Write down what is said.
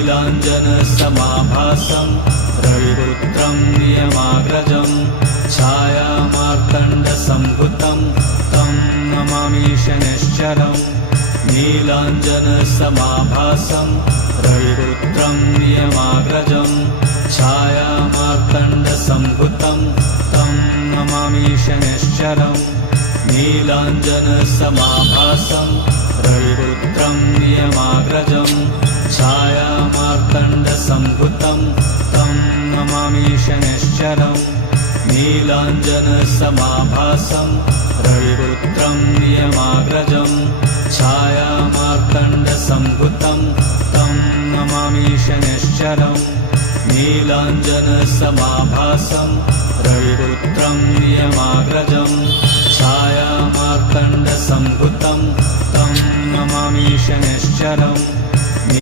नीलाञ्जनसमाभासं रविपुत्रं नियमाग्रजं छायामार्तण्डसम्भुतं तं नमामि शनैश्चरम् नीलाञ्जनसमाभासं रविपुत्रं नियमाग्रजं छायामार्तण्डसम्भुतं तं नमामि शनैश्चरम् नीलाञ्जनसमाभासं रविपुत्रं नियमाग्रजं छायामार्तण्डसम्भुतं तं नमामि शनैश्चरम् नीलाञ्जनसमाभासं रविपुत्रं नियमाग्रजं छायामार्तण्डसम्भुतं तं नमामि शनैश्चरम् नीलाञ्जनसमाभासं रविपुत्रं नियमाग्रजं छायामार्तण्डसम्भुतं तं नमामि शनैश्चरम्